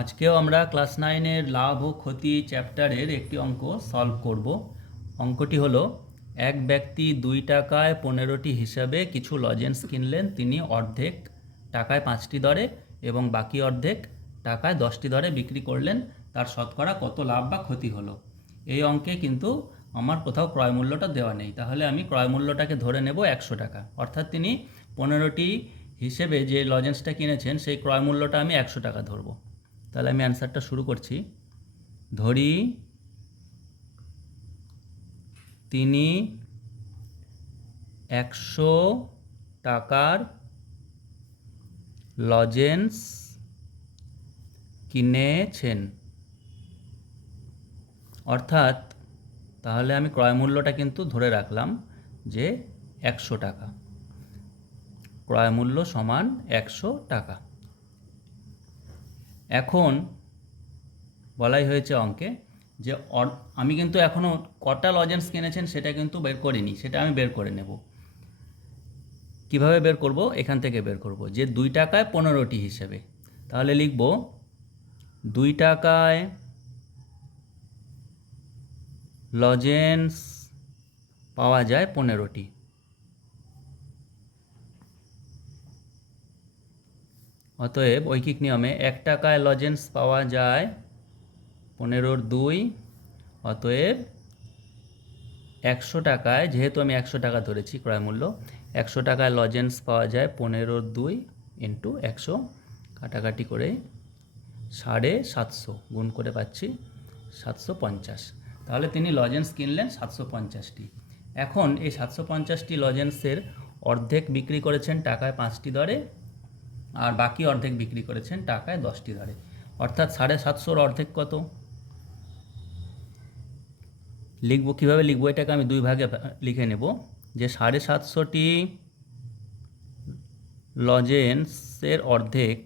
আজকেও আমরা ক্লাস 9-এর লাভ ও ক্ষতি চ্যাপ্টারের একটি অঙ্ক সলভ করব। অঙ্কটি হলো, এক ব্যক্তি 2 টাকায় 15টি হিসাবে কিছু লজেন্স কিনলেন। তিনি অর্ধেক টাকায় 5টি দরে এবং বাকি অর্ধেক টাকায় 10টি দরে বিক্রি করলেন। তার শতকরা কত লাভ বা ক্ষতি হলো? এই অঙ্কে কিন্তু আমার কোথাও ক্রয় মূল্যটা দেওয়া নেই, তাহলে আমি ক্রয় মূল্যটাকে ধরে নেব 100 টাকা। অর্থাৎ তিনি 15টি হিসেবে যে লজেন্সটা কিনেছেন সেই ক্রয় মূল্যটা আমি 100 টাকা ধরবো। তাহলে আমি অ্যান্সারটা শুরু করছি। ধরি তিনি 100 টাকার লজেন্স কিনেছেন। অর্থাৎ তাহলে আমি ক্রয় মূল্যটা কিন্তু ধরে রাখলাম যে 100 টাকা। ক্রয় মূল্য সমান 100 টাকা। এখন বলাই হয়েছে অঙ্কে যে আমি কিন্তু এখনও কটা লজেন্স কিনেছেন সেটা কিন্তু বের করিনি, সেটা আমি বের করে নেব। কিভাবে বের করব? এখান থেকে বের করব যে 2 টাকায় 15টি হিসেবে। তাহলে লিখব 2 টাকায় লজেন্স পাওয়া যায় 15টি। অতএব ঐকিক নিয়মে 1 টাকায় লজেন্স পাওয়া যায় 15-র 2। অতএব 100 টাকায়, যেহেতু আমি 100 টাকা ধরেছি ক্রয় মূল্য, 100 টাকায় লজেন্স পাওয়া যায় 15-র 2 ইন্টু 100, কাটাকাটি করে 750 গুণ করে পাচ্ছি 750। তাহলে তিনি লজেন্স কিনলেন 750টি। এখন এই 750টি লজেন্সের অর্ধেক বিক্রি করেছেন টাকায় 5টি দরে, আর বাকি অর্ধেক বিক্রি করেছেন টাকায় 10টি দরে। অর্থাৎ 750-র অর্ধেক কত? লিখব কীভাবে লিখব? এটাকে আমি দুই ভাগে লিখে নেব যে 750টি লজেন্সের অর্ধেক,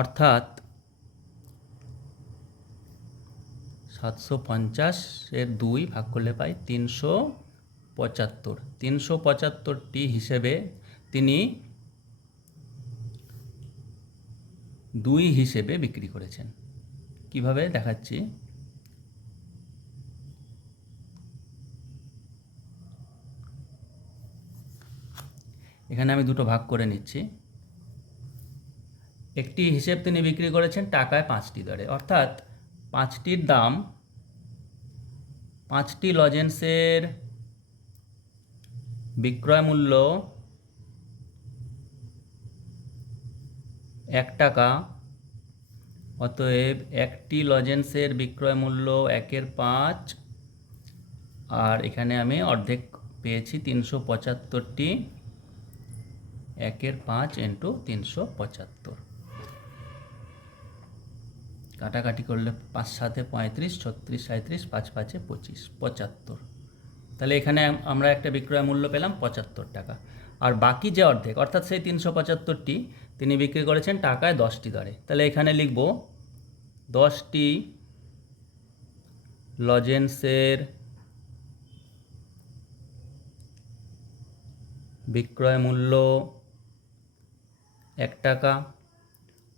অর্থাৎ 750-এর 2 ভাগ করলে পাই 375। 375টি হিসেবে তিনি 2 হিসেবে বিক্রি করেছেন। কিভাবে দেখাচ্ছি। এখানে আমি দুটো ভাগ করে নিচ্ছি। একটি হিসেব তিনি বিক্রি করেছেন টাকায় 5টি দরে, অর্থাৎ 5টির দাম, 5টি লজেন্সের বিক্রয় মূল্য 1 টাকা। অতএব একটি লজেন্সের বিক্রয় মূল্য 1/5, আর এখানে আমি অর্ধেক পেয়েছি 375টি। 1/5 ইন্টু 375, কাটাকাটি করলে 5 7 35, 36 37, 5 5 25, 75। তাহলে এখানে আমরা একটা বিক্রয় মূল্য পেলাম 75 টাকা। আর বাকি যে অর্ধেক, অর্থাৎ সেই 375টি তিনি বিক্রি করেছেন টাকায় 10টি দরে। তাহলে এখানে লিখব 10টি লজেন্সের বিক্রয় মূল্য 1 টাকা।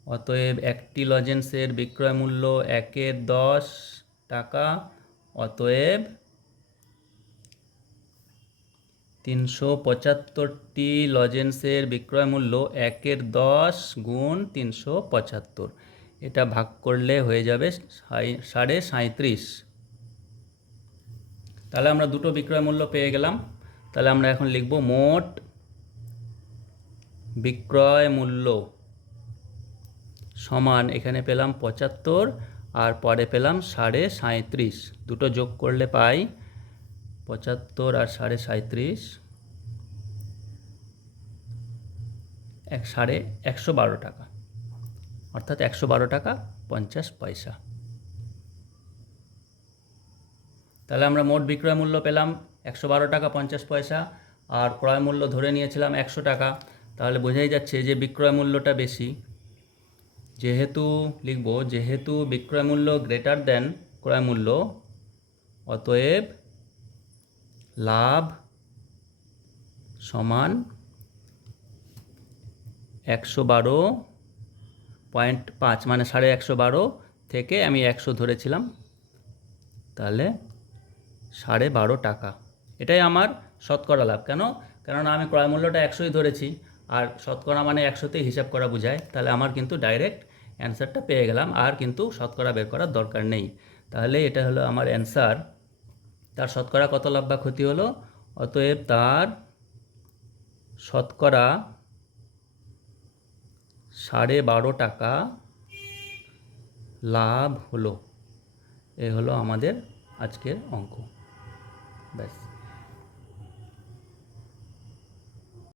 অতএব একটি লজেন্সের বিক্রয় মূল্য 1/10 টাকা। অতএব 375টি লজেন্সের বিক্রয় মূল্য 1/10 গুণ 375। এটা ভাগ করলে হয়ে যাবে 37.5। তাহলে আমরা দুটো বিক্রয় মূল্য পেয়ে গেলাম। তাহলে আমরা এখন লিখব মোট বিক্রয় মূল্য সমান, এখানে পেলাম 75 আর পরে পেলাম 37.5। দুটো যোগ করলে পাই 75 আর 37.5, 112 টাকা। অর্থাৎ 112 টাকা 50 পয়সা। তাহলে আমরা মোট বিক্রয় মূল্য পেলাম 112 টাকা 50 পয়সা, আর ক্রয় মূল্য ধরে নিয়েছিলাম 100 টাকা। তাহলে বোঝাই যাচ্ছে যে বিক্রয় মূল্যটা বেশি। যেহেতু বিক্রয় মূল্য গ্রেটার দেন ক্রয় মূল্য, অতএব লাভ সমান 112.5 মানে 112.5 থেকে আমি 100 ধরেছিলাম, তাহলে 12.5 টাকা। এটাই আমার শতকরা লাভ। কেন? কেননা আমি ক্রয় মূল্যটা 100ই ধরেছি, আর শতকরা মানে 100তেই হিসাব করা বোঝায়। তাহলে আমার কিন্তু ডাইরেক্ট অ্যান্সারটা পেয়ে গেলাম, আর কিন্তু শতকরা বের করার দরকার নেই। তাহলে এটা হলো আমার অ্যান্সার। তার শতকরা কত লাভ বা ক্ষতি হলো, অতএব তার শতকরা 12.5 টাকা লাভ হলো। এ হলো আমাদের আজকের অঙ্ক। ব্যাস।